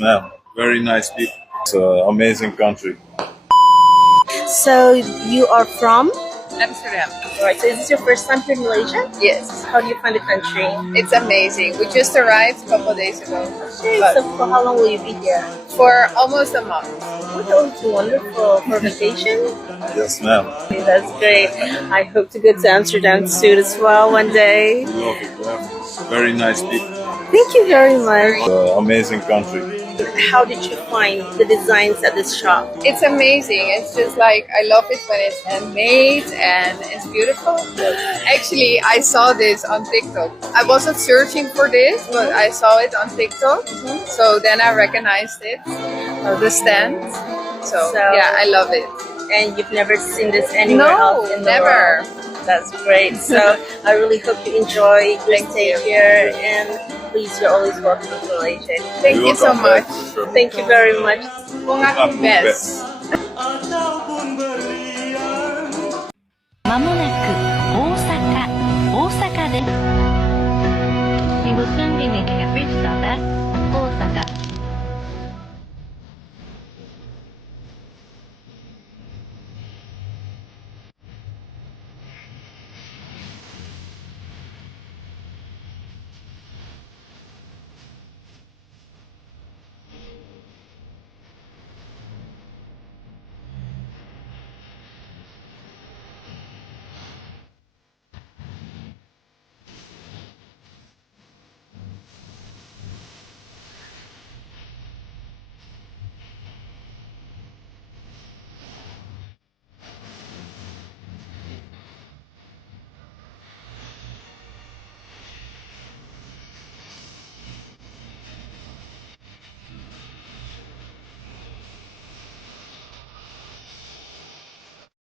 ma'am. Very nice people. It's an amazing country. So you are from? Amsterdam. Alright, so is this your first time here in Malaysia? Yes, How do you find the country? it's amazing. We just arrived a couple of days ago. Okay, But so for how long will you be here? for almost a month. Oh, it's wonderful. For vacation? Yes, ma'am. Okay, that's great. I hope to go to Amsterdam soon as well one day. Love it, ma'am. Very nice people. Thank you very much. It's an amazing country. How did you find the designs at this shop? It's amazing. It's just like, I love it when it's handmade and it's beautiful. Actually, I saw this on TikTok. I wasn't searching for this, but I saw it on TikTok. So then I recognized it, the stand. So yeah, I love it. And you've never seen this anywhere No, else in the never. world? That's great. So I really hope you enjoy your Thank stay you. here, and please, you're always welcome to Malaysia. Thank You're you so welcome much. back, for sure. Thank you very much. Kung akong best. まもなく大阪です。We will soon be making a bridge stop at 大阪。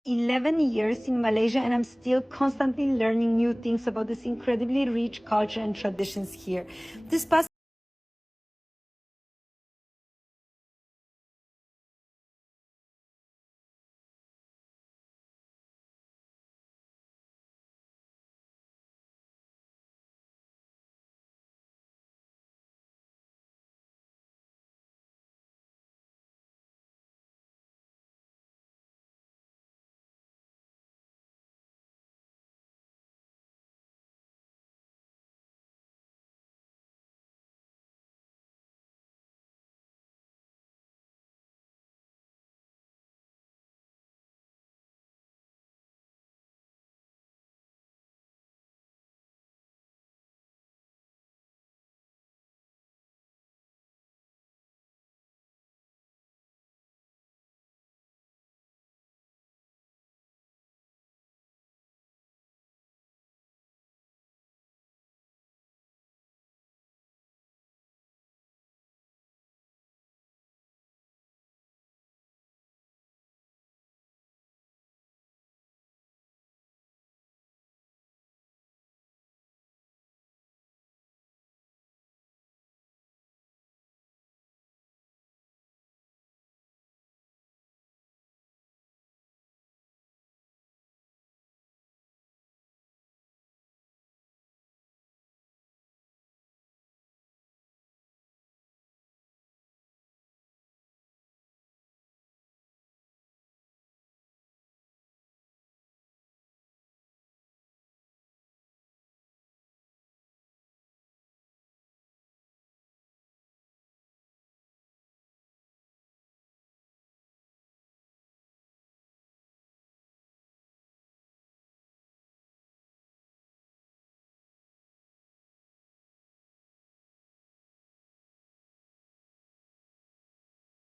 11 years in Malaysia, and I'm still constantly learning new things about this incredibly rich culture and traditions here. This past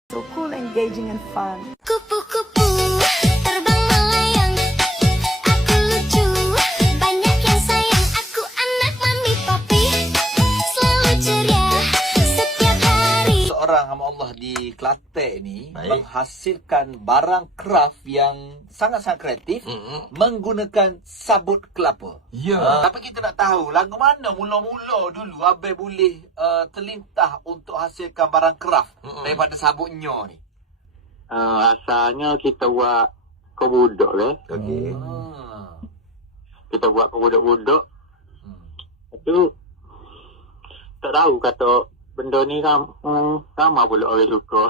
so cool, engaging, and fun. Kupu-kupu terbang melayang, aku lucu, banyak yang sayang. Aku anak mami papi, selalu ceria setiap hari. Seorang hamba Allah di Kelantan ni menghasilkan barang craft yang sangat-sangat kreatif menggunakan sabut kelapa. Tapi kita nak tahu lagu mana mula-mula dulu Abang boleh terlintah untuk hasilkan barang craft daripada sabutnya ni. Asalnya kita buat kebudok Okey. Kita buat kebudok-budok. Itu tak tahu kata benda ni ramai pula orang suka.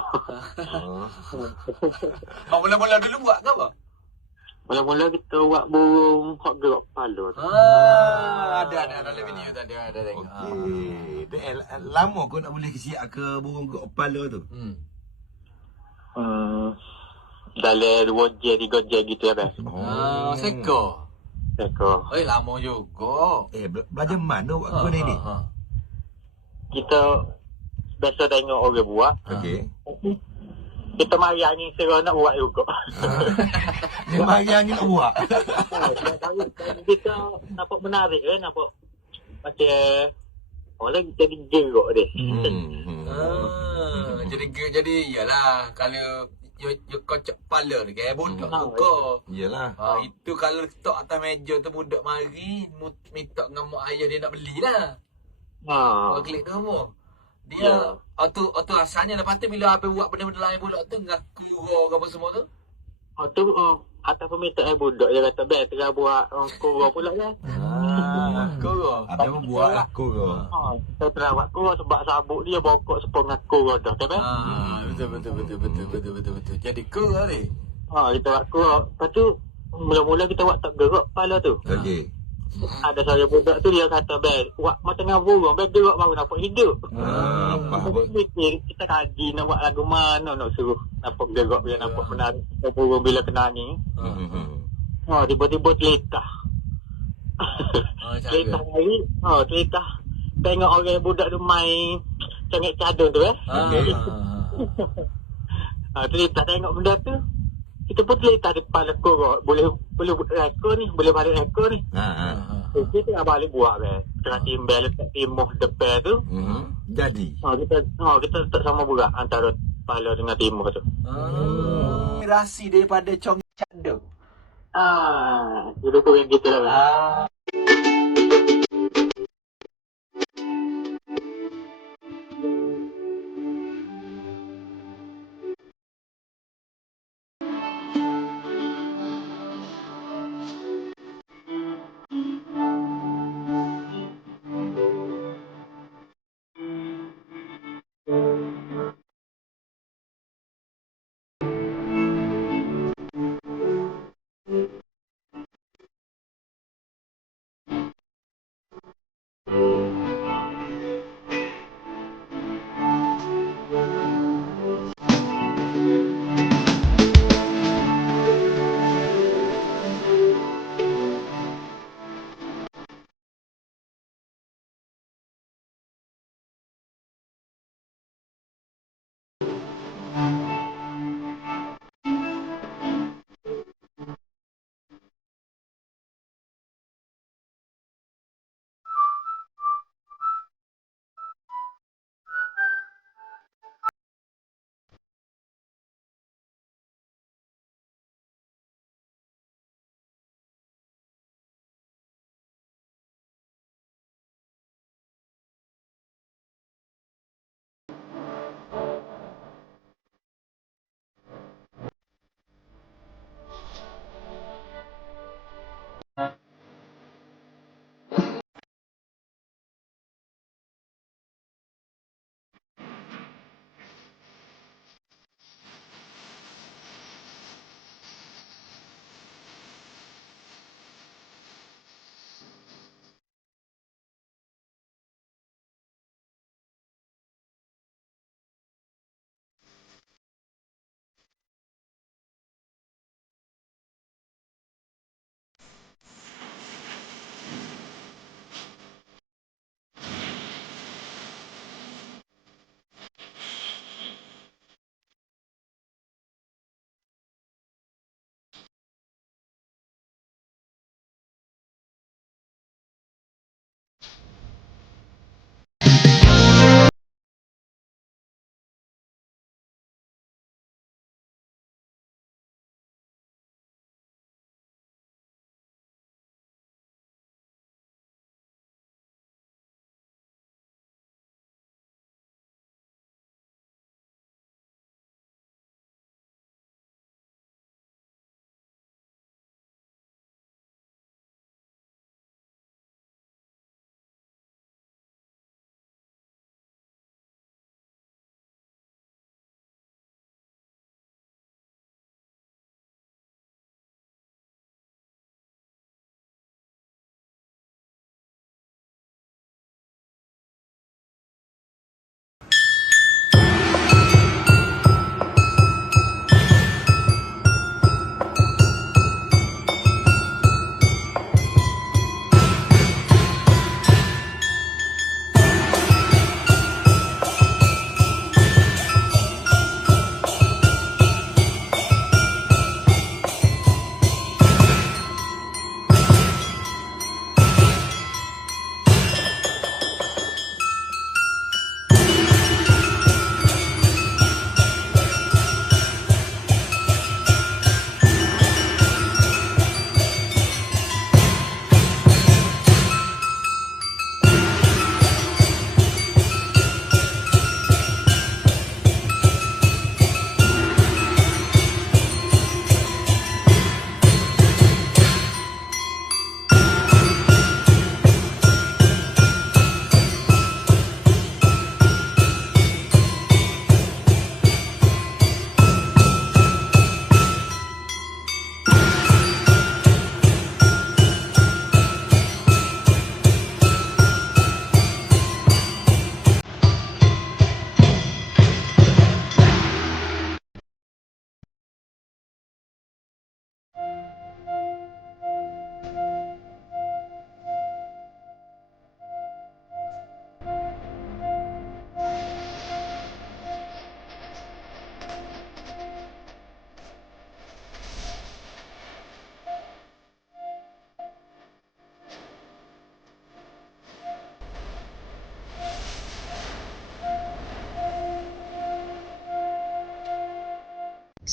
Mula-mula dulu buat ke apa? Mula-mula kita buat burung hok gerak kepala tu. Ada dalam video tadi ada tengok. Okey. Lama kau nak boleh kesiap ke burung gerak kepala tu? Dalam 2 jam, 3 jam gitu ya, Bang. Seko. Seko. Lama juga. Belajar mana buat kau ni? Kita biasa tengok orang buat. Okey. Kita mari angin seronok buat juga. Dia mari angin nak buat. Kita nampak menarik kan, nampak macam orang jadi gerak dia. Jadi iyalah kalau you kocok kepala dia kayak budak buka. Iyalah. Itu kalau letak atas meja tu budak mari minta dengan mak ayah dia nak belilah. Klik tu semua. Dia auto asalnya lepas tu bila apa buat benda-benda lain budak tu ngaku ke apa semua tu. Tu atas permintaan budak dia kata bang tengah buat kura pula kan. Kura. Apa pun buat lah kura. Kita tengah buat kura sebab sabuk dia bokok sepengah kura dah kan bang. Betul. Jadi kura ni. Kita buat kura. Lepas tu mula-mula kita buat tak gerak kepala tu. Okey. Ada seorang budak tu dia kata bang buat macam tengah burung bang gerak baru nampak hidup. Kita kaji nak buat lagu mana nak suruh nampak gerak biar nampak menarik burung bila kena angin. Tiba-tiba terletah. Terletah hari. Terletah. Tengok orang budak tu main cengek cadung tu terletah tengok benda tu. Kita pun terletah di kepala kura. Boleh ekor ni. Boleh balik ekor ni. Kita tengah balik buat kan. Tengah timbal letak timuh depan tu. Jadi. Kita letak sama berat antara kepala dengan timuh tu. Inspirasi daripada Chong Cadung. Itu kurang gitu lah.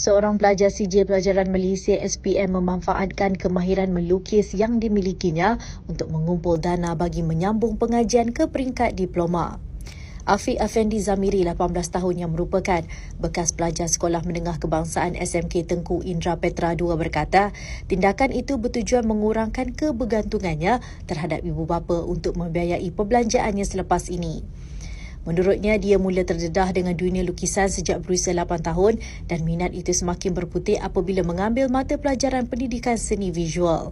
Seorang pelajar CJ Pelajaran Malaysia SPM memanfaatkan kemahiran melukis yang dimilikinya untuk mengumpul dana bagi menyambung pengajian ke peringkat diploma. Afiq Afendi Zamiri, 18 tahun yang merupakan bekas pelajar Sekolah Menengah Kebangsaan SMK Tengku Indra Petra II berkata, tindakan itu bertujuan mengurangkan kebergantungannya terhadap ibu bapa untuk membiayai perbelanjaannya selepas ini. Menurutnya, dia mula terdedah dengan dunia lukisan sejak berusia 8 tahun dan minat itu semakin berputih apabila mengambil mata pelajaran pendidikan seni visual.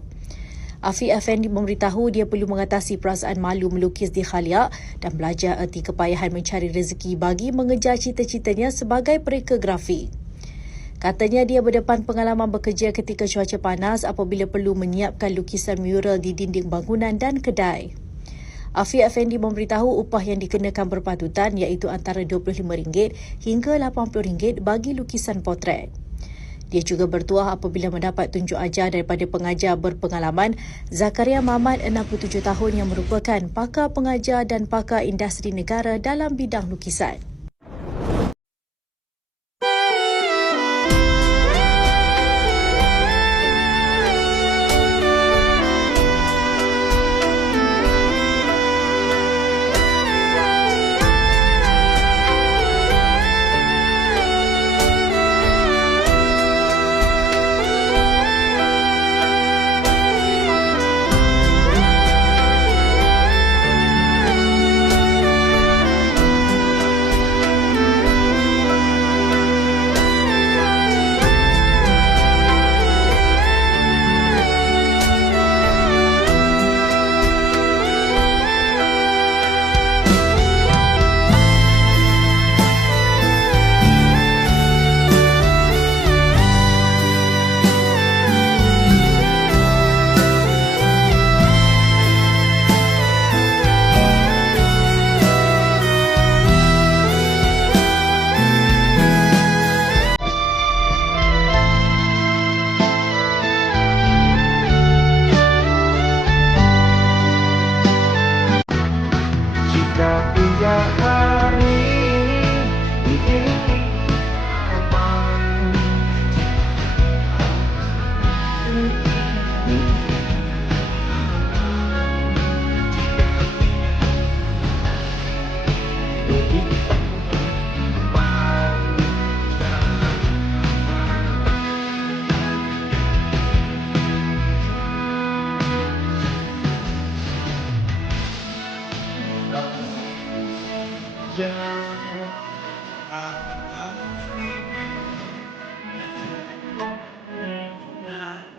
Afiq Afendi memberitahu dia perlu mengatasi perasaan malu melukis di khaliak dan belajar erti kepayahan mencari rezeki bagi mengejar cita-citanya sebagai pereka grafik. Katanya dia berdepan pengalaman bekerja ketika cuaca panas apabila perlu menyiapkan lukisan mural di dinding bangunan dan kedai. Afiq Afendi memberitahu upah yang dikenakan berpatutan iaitu antara RM25 hingga RM80 bagi lukisan potret. Dia juga bertuah apabila mendapat tunjuk ajar daripada pengajar berpengalaman Zakaria Mahmad, 67 tahun yang merupakan pakar pengajar dan pakar industri negara dalam bidang lukisan.